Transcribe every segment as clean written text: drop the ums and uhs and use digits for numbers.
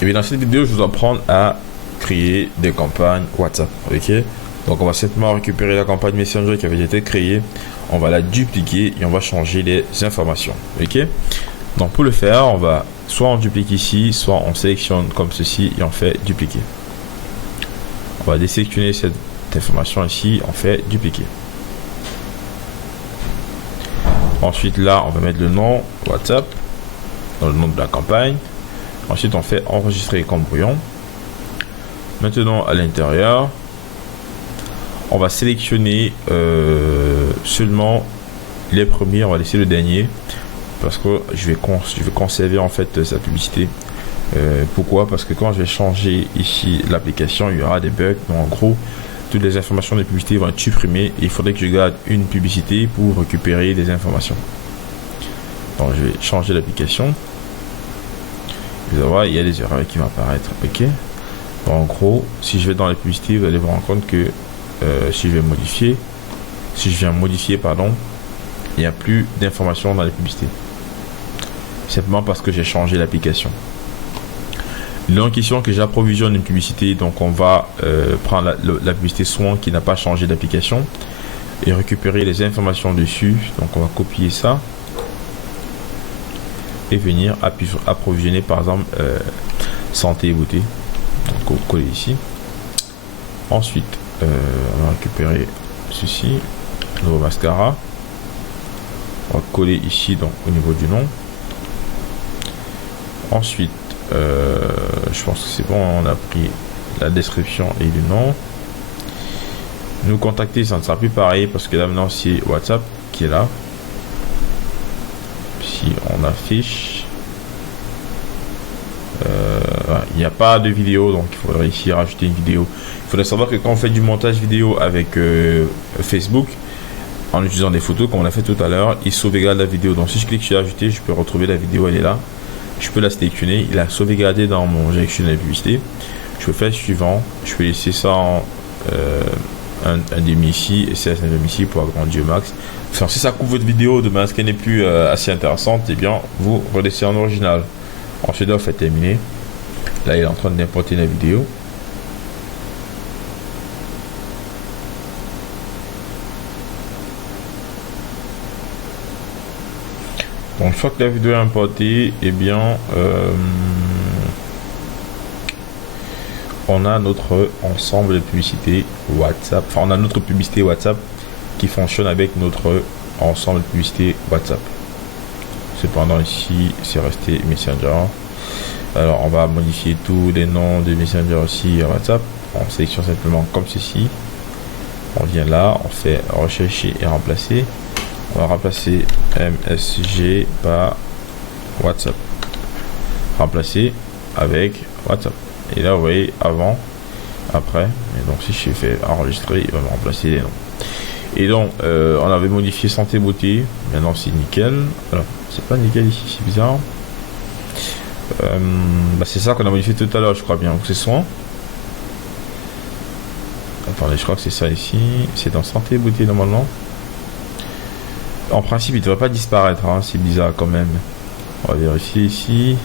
Et bien dans cette vidéo, je vous apprends à créer des campagnes WhatsApp. Ok, donc on va simplement récupérer la campagne Messenger qui avait été créée, on va la dupliquer et on va changer les informations. Ok, donc pour le faire, on va soit on duplique ici, soit on sélectionne comme ceci et on fait dupliquer. On va désélectionner cette information ici, on fait dupliquer. Ensuite là, on va mettre le nom WhatsApp dans le nom de la campagne. Ensuite, on fait enregistrer comme brouillon. Maintenant, à l'intérieur, on va sélectionner seulement les premiers. On va laisser le dernier parce que je vais conserver en fait sa publicité. Pourquoi? Parce que quand je vais changer ici l'application, il y aura des bugs. Donc, en gros, toutes les informations de publicité vont être supprimées. Et il faudrait que je garde une publicité pour récupérer des informations. Donc, je vais changer l'application. Vous allez voir, il y a des erreurs qui vont apparaître. Ok. Donc, en gros, si je vais dans les publicités, vous allez vous rendre compte que si je viens modifier, pardon, il n'y a plus d'informations dans les publicités. Simplement parce que j'ai changé l'application. L'une question que j'approvisionne une publicité, donc on va prendre la publicité Swan qui n'a pas changé d'application et récupérer les informations dessus. Donc on va copier ça et venir approvisionner par exemple santé et beauté. Donc on va coller ici. Ensuite on va récupérer ceci, nouveau mascara. On va coller ici donc au niveau du nom. Ensuite je pense que c'est bon, on a pris la description et le nom. Nous contacter, ça ne sera plus pareil parce que là maintenant c'est WhatsApp qui est là. Si on affiche, il n'y a pas de vidéo, donc il faudrait ici rajouter une vidéo. Il faudrait savoir que quand on fait du montage vidéo avec Facebook en utilisant des photos comme on a fait tout à l'heure, il sauvegarde la vidéo. Donc si je clique sur ajouter, je peux retrouver la vidéo, elle est là. Je peux la sélectionner, il a sauvegardé dans mon gestion de la publicité. Je peux faire suivant, je peux laisser ça en un demi ici et c'est un demi ici pour agrandir au max. Enfin, si ça coupe votre vidéo de manière qu'elle n'est plus assez intéressante, et eh bien vous relaissez en original. Ensuite là, vous faites terminer. Là il est en train d'importer la vidéo. Donc une fois que la vidéo est importée, et eh bien on a notre ensemble de publicités WhatsApp. Enfin, on a notre publicité WhatsApp qui fonctionne avec notre ensemble de publicités WhatsApp. Cependant ici c'est resté Messenger. Alors on va modifier tous les noms de Messenger aussi à WhatsApp. On sélectionne simplement comme ceci. On vient là, on fait rechercher et remplacer. On va remplacer MSG par WhatsApp. Remplacer avec WhatsApp. Et là vous voyez avant, après. Et donc si je fais enregistrer, il va me remplacer les noms. Et donc on avait modifié santé beauté. Maintenant c'est nickel. Alors c'est pas nickel ici, c'est bizarre. C'est ça qu'on a modifié tout à l'heure, je crois bien. C'est soin. Attendez, je crois que c'est ça ici. C'est dans santé beauté normalement. En principe, il ne devrait pas disparaître, hein. C'est bizarre quand même. On va vérifier ici.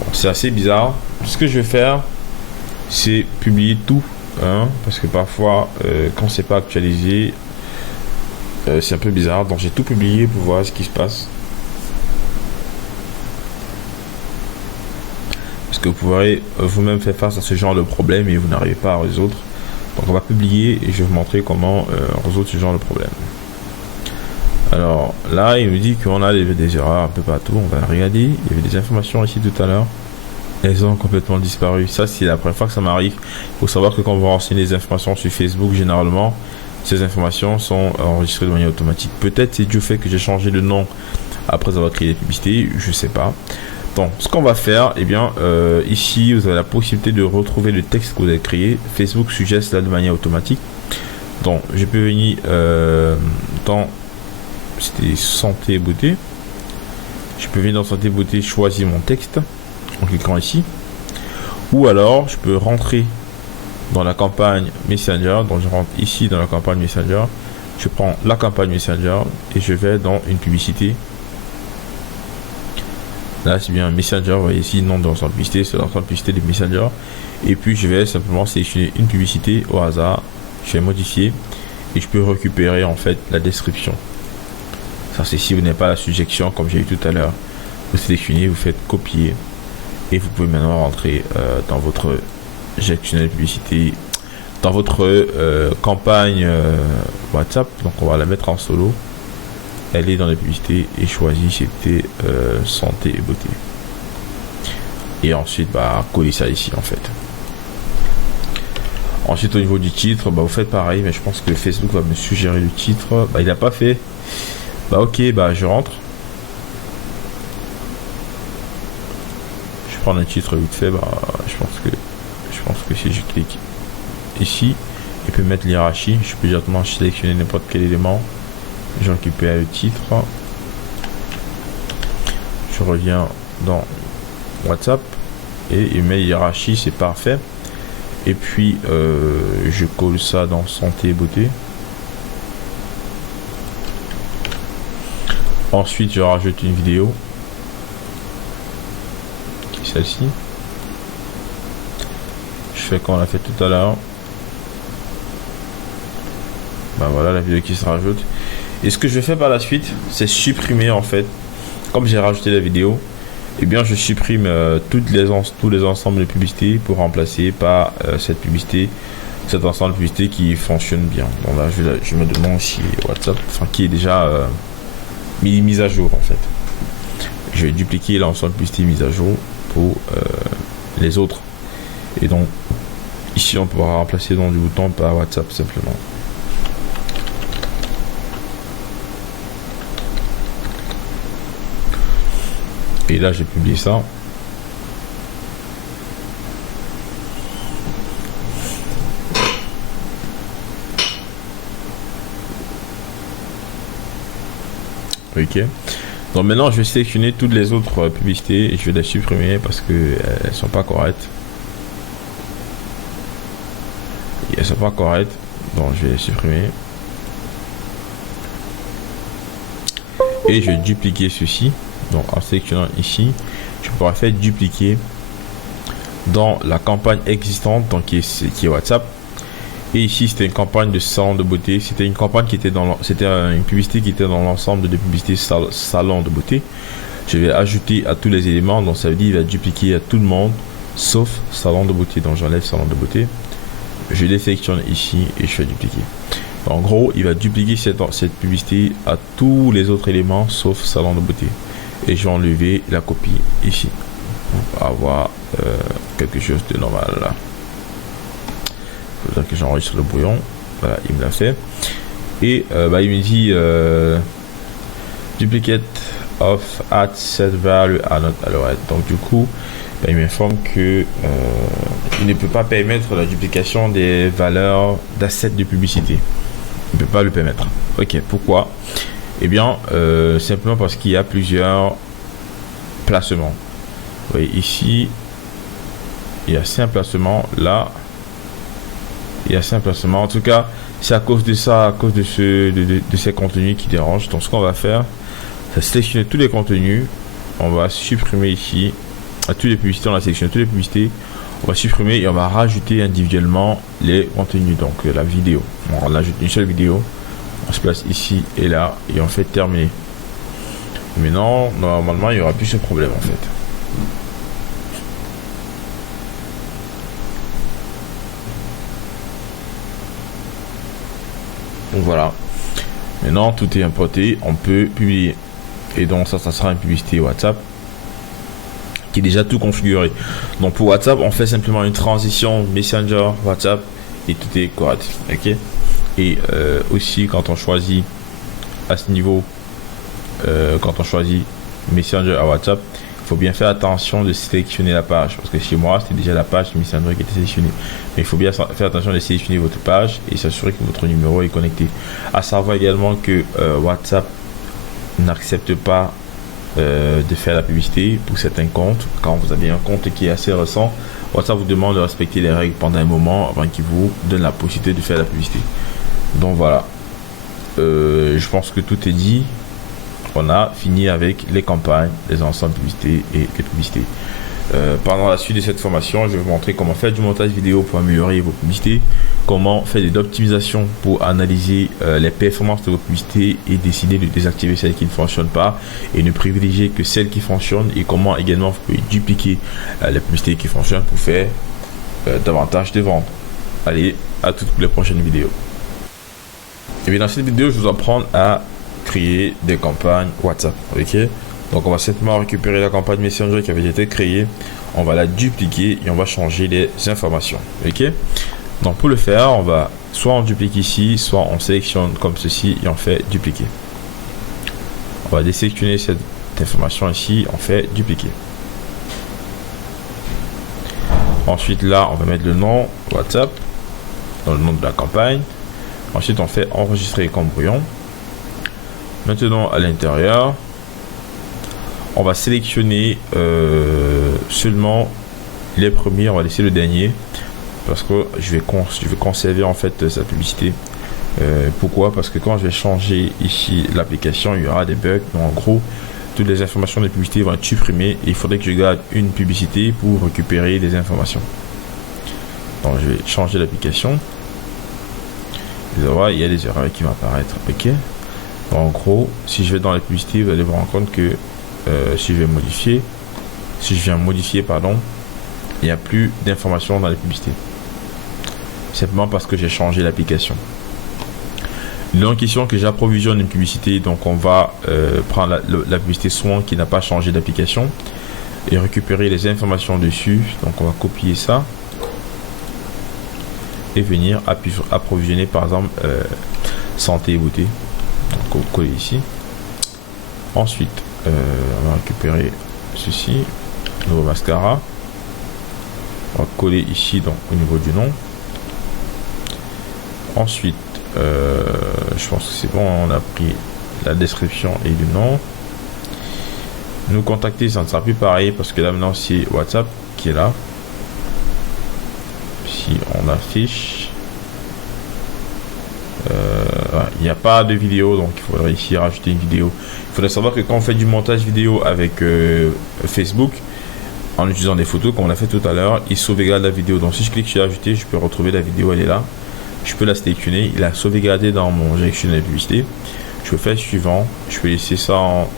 Bon, c'est assez bizarre. Ce que je vais faire, c'est publier tout, hein, parce que parfois, quand c'est pas actualisé, c'est un peu bizarre. Donc j'ai tout publié pour voir ce qui se passe. Parce que vous pourrez vous-même faire face à ce genre de problème et vous n'arrivez pas à résoudre. Donc on va publier et je vais vous montrer comment résoudre ce genre de problème. Alors là, il nous dit qu'on a des erreurs un peu partout. On va regarder. Il y avait des informations ici tout à l'heure. Elles ont complètement disparu. Ça, c'est la première fois que ça m'arrive. Il faut savoir que quand vous renseignez des informations sur Facebook, généralement, ces informations sont enregistrées de manière automatique. Peut-être c'est dû au fait que j'ai changé de nom après avoir créé les publicités. Je sais pas. Donc, ce qu'on va faire, eh bien, ici, vous avez la possibilité de retrouver le texte que vous avez créé. Facebook suggère cela de manière automatique. Donc, je peux venir dans c'était santé et beauté. Je peux venir dans santé et beauté, choisir mon texte en cliquant ici. Ou alors, je peux rentrer dans la campagne Messenger. Donc, je rentre ici dans la campagne Messenger. Je prends la campagne Messenger et je vais dans une publicité. Là c'est bien Messenger, vous voyez ici nom de lanceur de publicité, c'est lanceur de publicité de Messenger. Et puis je vais simplement sélectionner une publicité au hasard, je vais modifier et je peux récupérer en fait la description. Ça c'est si vous n'avez pas la suggestion comme j'ai eu tout à l'heure. Vous sélectionnez, vous faites copier et vous pouvez maintenant rentrer dans votre gestionnaire de publicité, dans votre campagne WhatsApp. Donc on va la mettre en solo. Elle est dans les publicités et choisis c'était santé et beauté. Et ensuite coller ça ici en fait. Ensuite au niveau du titre, vous faites pareil, mais je pense que Facebook va me suggérer le titre. Il n'a pas fait. Ok, je rentre. Je prends un titre vite fait. Je pense que si je clique ici, il peut mettre l'hierarchie. Je peux directement sélectionner n'importe quel élément. Je récupère le titre. Je reviens dans WhatsApp et il met hiérarchie, c'est parfait. Et puis je colle ça dans santé et beauté. Ensuite je rajoute une vidéo qui est celle-ci. Je fais comme on l'a fait tout à l'heure. Voilà la vidéo qui se rajoute. Et ce que je vais faire par la suite, c'est supprimer en fait. Comme j'ai rajouté la vidéo, et bien je supprime tous les ensembles de publicités pour remplacer par cette publicité, cet ensemble de publicités qui fonctionne bien. Donc là je me demande si WhatsApp, qui est déjà mise à jour en fait. Je vais dupliquer l'ensemble de publicités mise à jour pour les autres. Et donc ici on pourra remplacer dans du bouton par WhatsApp simplement. Et là j'ai publié ça. Ok. Donc maintenant je vais sélectionner toutes les autres publicités et je vais les supprimer parce que elles sont pas correctes. Elles sont pas correctes. Donc je vais les supprimer. Et je vais dupliquer ceci. Donc en sélectionnant ici, je pourrais faire dupliquer dans la campagne existante, donc qui est WhatsApp. Et ici c'était une campagne de salon de beauté. C'était une campagne qui était une publicité qui était dans l'ensemble de publicités salon de beauté. Je vais ajouter à tous les éléments, donc ça veut dire il va dupliquer à tout le monde sauf salon de beauté. Donc j'enlève salon de beauté, je les sélectionne ici et je fais dupliquer. En gros il va dupliquer cette publicité à tous les autres éléments sauf salon de beauté. Et je vais enlever la copie ici pour avoir quelque chose de normal là. Il faudra que j'enregistre le brouillon. Voilà, il me l'a fait. Et il me dit duplicate of at set value are not allowed. Donc du coup il m'informe que il ne peut pas permettre la duplication des valeurs d'assets de publicité. Il ne peut pas le permettre. Ok, pourquoi? Eh bien, simplement parce qu'il y a plusieurs placements. Vous voyez ici, il y a 5 placements. Là, il y a 5 placements. En tout cas, c'est à cause de ça, à cause de ces contenus qui dérangent. Donc, ce qu'on va faire, c'est sélectionner tous les contenus. On va supprimer ici à toutes les publicités. On a sélectionné toutes les publicités. On va supprimer et on va rajouter individuellement les contenus. Donc, la vidéo. On ajoute une seule vidéo. On se place ici et là et on fait terminer. Mais non, normalement il n'y aura plus ce problème en fait. Donc voilà. Maintenant tout est importé, on peut publier. Et donc ça sera une publicité WhatsApp qui est déjà tout configuré. Donc pour WhatsApp, on fait simplement une transition Messenger WhatsApp et tout est correct. Ok. Et aussi quand on choisit à ce niveau, quand on choisit Messenger à WhatsApp, il faut bien faire attention de sélectionner la page, parce que chez moi c'était déjà la page Messenger qui était sélectionnée, mais il faut bien faire attention de sélectionner votre page et s'assurer que votre numéro est connecté. À savoir également que WhatsApp n'accepte pas de faire la publicité pour certains comptes. Quand vous avez un compte qui est assez récent, WhatsApp vous demande de respecter les règles pendant un moment avant qu'il vous donne la possibilité de faire la publicité. Donc voilà, je pense que tout est dit. on a fini avec les campagnes, les ensembles publicités et les publicités. Pendant la suite de cette formation, je vais vous montrer comment faire du montage vidéo pour améliorer vos publicités, comment faire de l'optimisation pour analyser les performances de vos publicités et décider de désactiver celles qui ne fonctionnent pas et ne privilégier que celles qui fonctionnent, et comment également vous pouvez dupliquer les publicités qui fonctionnent pour faire davantage de ventes. Allez, à toutes les prochaines vidéos. Et bien dans cette vidéo, je vais vous apprendre à créer des campagnes WhatsApp. Ok, donc on va simplement récupérer la campagne Messenger qui avait été créée, on va la dupliquer et on va changer les informations. Ok, donc pour le faire, on va soit on duplique ici, soit on sélectionne comme ceci et on fait dupliquer. On va désélectionner cette information ici, on fait dupliquer. Ensuite là, on va mettre le nom WhatsApp dans le nom de la campagne. Ensuite, on fait enregistrer comme brouillon. Maintenant, à l'intérieur, on va sélectionner seulement les premiers. On va laisser le dernier parce que je vais conserver en fait sa publicité. Pourquoi? Parce que quand je vais changer ici l'application, il y aura des bugs. Donc, en gros, toutes les informations de publicité vont être supprimées. Et il faudrait que je garde une publicité pour récupérer des informations. Donc, je vais changer l'application. Vous allez voir, il y a des erreurs qui vont apparaître. Ok. Donc, en gros, si je vais dans la publicité, vous allez vous rendre compte que si je viens modifier, pardon, il n'y a plus d'informations dans les publicités. Simplement parce que j'ai changé l'application. Donc, question que j'approvisionne une publicité, donc on va prendre la publicité Swan qui n'a pas changé d'application et récupérer les informations dessus. Donc, on va copier ça et venir approvisionner par exemple santé et beauté. Donc on va coller ici. Ensuite on va récupérer ceci, nouveau mascara, on va coller ici donc au niveau du nom. Ensuite je pense que c'est bon, on a pris la description et du nom. Nous contacter, ça ne sera plus pareil parce que là maintenant c'est WhatsApp qui est là. Si on affiche, il n'y a pas de vidéo, donc il faudrait ici rajouter une vidéo. Il faudrait savoir que quand on fait du montage vidéo avec Facebook en utilisant des photos comme on a fait tout à l'heure, il sauvegarde la vidéo. Donc si je clique sur ajouter, je peux retrouver la vidéo, elle est là, je peux la sélectionner, il a sauvegardé dans mon sélectionné de publicité. Je peux faire suivant, je peux laisser ça en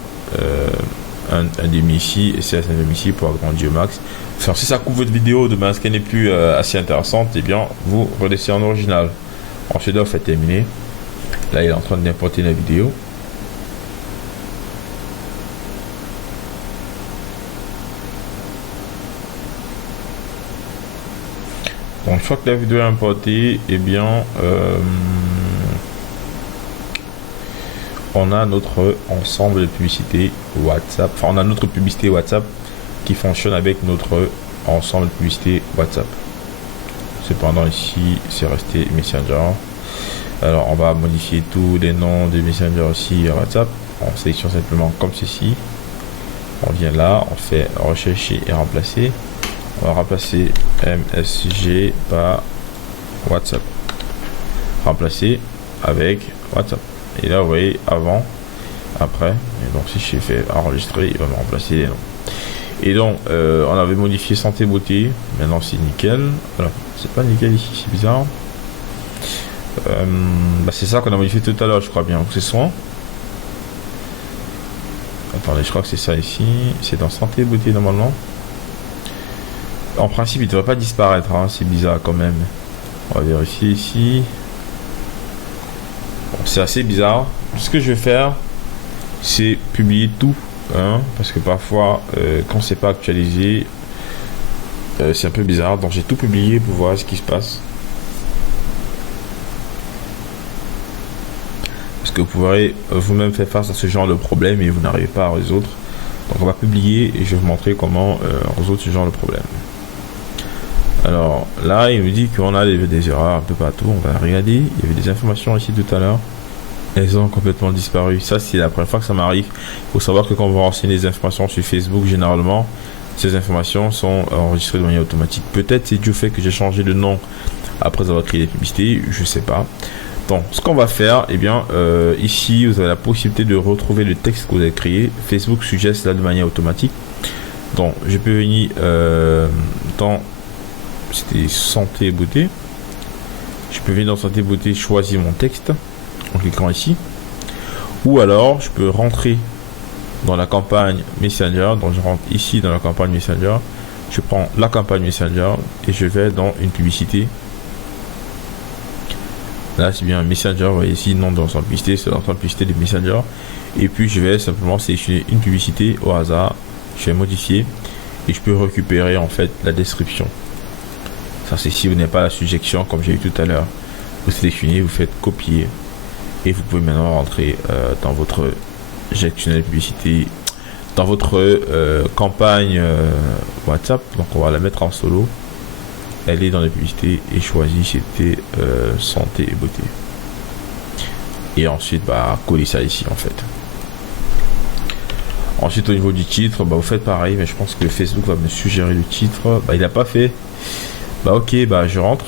un demi ici et c'est un demi ici pour agrandir au max. Enfin, si ça coupe votre vidéo de ce qu'elle n'est plus assez intéressante, et bien vous relaissez en original. Ensuite, on fait terminer. Là, il est en train d'importer la vidéo. Donc, une fois que la vidéo est importée, et bien on a notre ensemble de publicité WhatsApp. Enfin, on a notre publicité WhatsApp qui fonctionne avec notre ensemble de publicité WhatsApp. Cependant, ici, c'est resté Messenger. Alors, on va modifier tous les noms de Messenger aussi à WhatsApp. On sélectionne simplement comme ceci. On vient là, on fait rechercher et remplacer. On va remplacer MSG par WhatsApp. Remplacer avec WhatsApp. Et là, vous voyez, avant, après. Et donc, si je fais enregistrer, il va me remplacer les noms. Et donc, on avait modifié santé beauté. Maintenant, c'est nickel. Alors, c'est pas nickel ici, c'est bizarre. C'est ça qu'on a modifié tout à l'heure, je crois bien. C'est soin. Attendez, je crois que c'est ça ici. C'est dans santé beauté normalement. En principe, il ne devrait pas disparaître. Hein. C'est bizarre quand même. On va vérifier ici. Bon, c'est assez bizarre. Ce que je vais faire, c'est publier tout. Hein, parce que parfois, quand c'est pas actualisé, c'est un peu bizarre. Donc, j'ai tout publié pour voir ce qui se passe. Parce que vous pourrez vous-même faire face à ce genre de problème et vous n'arrivez pas à résoudre. Donc, on va publier et je vais vous montrer comment résoudre ce genre de problème. Alors là, il nous dit qu'on a des erreurs un peu partout. On va regarder. Il y avait des informations ici tout à l'heure. Elles ont complètement disparu. Ça, c'est la première fois que ça m'arrive. Il faut savoir que quand vous renseignez des informations sur Facebook, généralement, ces informations sont enregistrées de manière automatique. Peut-être c'est dû au fait que j'ai changé de nom après avoir créé des publicités. Je sais pas. Donc, ce qu'on va faire, eh bien, ici, vous avez la possibilité de retrouver le texte que vous avez créé. Facebook suggère cela de manière automatique. Donc, je peux venir dans c'était santé et beauté. Je peux venir dans santé et beauté, choisir mon texte en cliquant ici. Ou alors, je peux rentrer dans la campagne Messenger. Donc, je rentre ici dans la campagne Messenger. Je prends la campagne Messenger et je vais dans une publicité. Là, c'est bien Messenger. Vous voyez ici, nom de l'ensemble publicité, c'est l'ensemble publicité de Messenger. Et puis, je vais simplement sélectionner une publicité au hasard. Je vais modifier et je peux récupérer en fait la description. Ça, c'est si vous n'avez pas la suggestion, comme j'ai eu tout à l'heure. Vous sélectionnez, vous faites copier et vous pouvez maintenant rentrer dans votre gestionnaire de publicité, dans votre campagne WhatsApp. Donc, on va la mettre en solo. Elle est dans les publicités et choisis, c'était santé et beauté. Et ensuite, coller ça ici en fait. Ensuite, au niveau du titre, vous faites pareil, mais je pense que Facebook va me suggérer le titre. Il n'a pas fait. Ok, je rentre.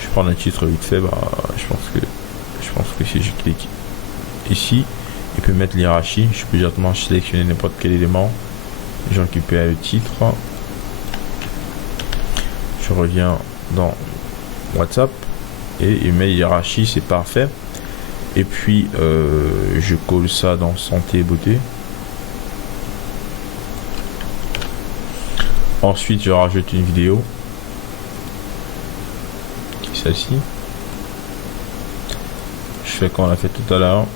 Je prends le titre vite fait. Je pense que si je clique ici, il peut mettre l'hierarchie. Je peux directement sélectionner n'importe quel élément. Je récupère le titre. Je reviens dans WhatsApp et il met hiérarchie, c'est parfait. Et puis je colle ça dans santé et beauté. Ensuite, je rajoute une vidéo qui est celle-ci. Je fais comme on l'a fait tout à l'heure.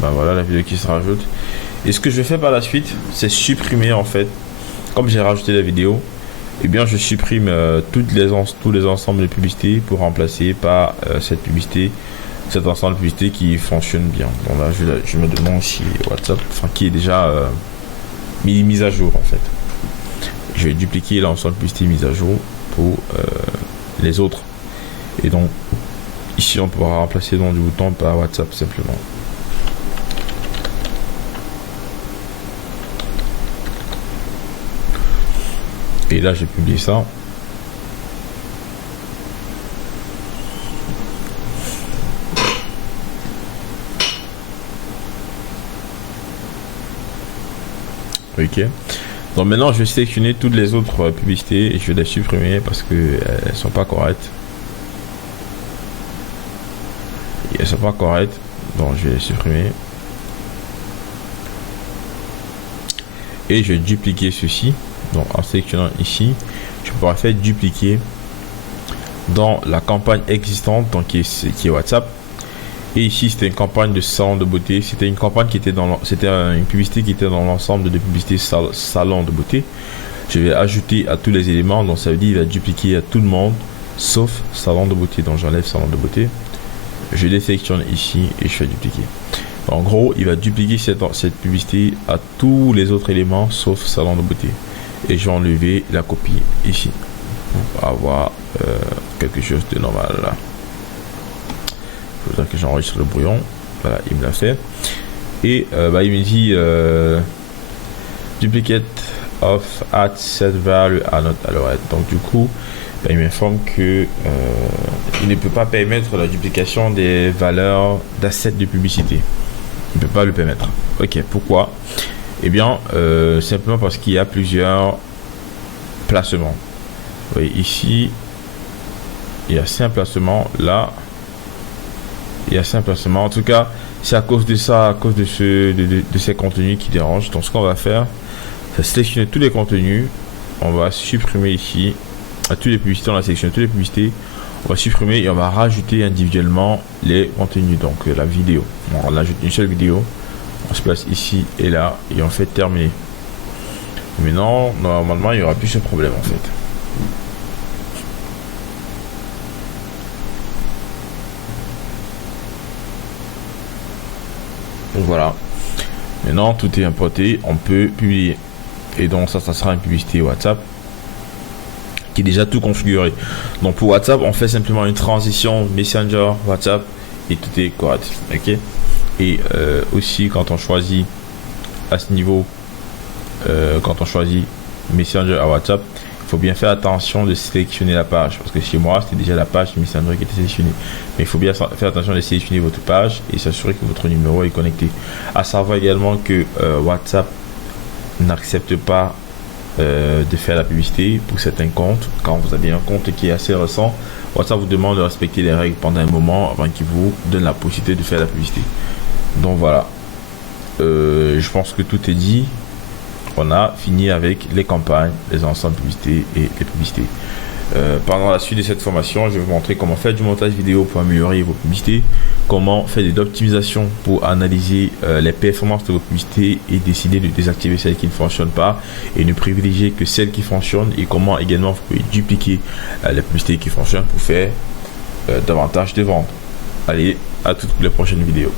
Voilà la vidéo qui se rajoute. Et ce que je vais faire par la suite, c'est supprimer en fait. Comme j'ai rajouté la vidéo, eh bien je supprime tous les ensembles de publicités pour remplacer par cette publicité, cet ensemble de publicités qui fonctionne bien. Bon là, je mets le nom ici WhatsApp, qui est déjà mise à jour en fait. Je vais dupliquer l'ensemble de publicités mise à jour pour les autres. Et donc ici on pourra remplacer le nom du bouton par WhatsApp simplement. Et là, j'ai publié ça. Ok. Donc maintenant, je vais sélectionner toutes les autres publicités et je vais les supprimer parce que elles sont pas correctes. Elles sont pas correctes. Donc je vais les supprimer. Et je vais dupliquer ceci. Donc en sélectionnant ici, je pourrais faire dupliquer dans la campagne existante, donc qui est WhatsApp. Et ici c'était une campagne de salon de beauté. C'était une campagne qui était une publicité qui était dans l'ensemble de publicités salon de beauté. Je vais ajouter à tous les éléments, donc ça veut dire il va dupliquer à tout le monde sauf salon de beauté. Donc j'enlève salon de beauté, je les sélectionne ici et je fais dupliquer. En gros, il va dupliquer cette publicité à tous les autres éléments sauf salon de beauté. Et je vais enlever la copie ici pour avoir quelque chose de normal là. Il faudra que j'enregistre le brouillon. Voilà, il me l'a fait. Et il me dit duplicate of at set value are not allowed. Donc du coup, il m'informe que il ne peut pas permettre la duplication des valeurs d'assets de publicité. Il ne peut pas le permettre. Ok, pourquoi? Eh bien, simplement parce qu'il y a plusieurs placements. Vous voyez ici, il y a 5 placements. Là, il y a 5 placements. En tout cas, c'est à cause de ça, à cause de ces contenus qui dérangent. Donc, ce qu'on va faire, c'est sélectionner tous les contenus. On va supprimer ici à tous les publicités. On a sélectionné toutes les publicités. On va supprimer et on va rajouter individuellement les contenus. Donc, la vidéo. On ajoute une seule vidéo. On se place ici et là et on fait terminer. Maintenant, normalement, il n'y aura plus ce problème en fait. Donc voilà. Maintenant, tout est importé. On peut publier. Et donc, ça sera une publicité WhatsApp qui est déjà tout configuré. Donc, pour WhatsApp, on fait simplement une transition Messenger, WhatsApp et tout est correct. Ok. Et aussi quand on choisit à ce niveau quand on choisit Messenger à WhatsApp, faut bien faire attention de sélectionner la page, parce que chez moi c'était déjà la page Miss Android qui était sélectionnée, mais il faut bien faire attention de sélectionner votre page et s'assurer que votre numéro est connecté. À savoir également que WhatsApp n'accepte pas de faire la publicité pour certains comptes. Quand vous avez un compte qui est assez récent, WhatsApp vous demande de respecter les règles pendant un moment avant qu'il vous donne la possibilité de faire la publicité. Donc voilà, je pense que tout est dit. On a fini avec les campagnes, les ensembles publicités et les publicités. Pendant la suite de cette formation, je vais vous montrer comment faire du montage vidéo pour améliorer vos publicités, comment faire des optimisations pour analyser les performances de vos publicités et décider de désactiver celles qui ne fonctionnent pas et ne privilégier que celles qui fonctionnent, et comment également vous pouvez dupliquer les publicités qui fonctionnent pour faire davantage de ventes. Allez, à toutes les prochaines vidéos.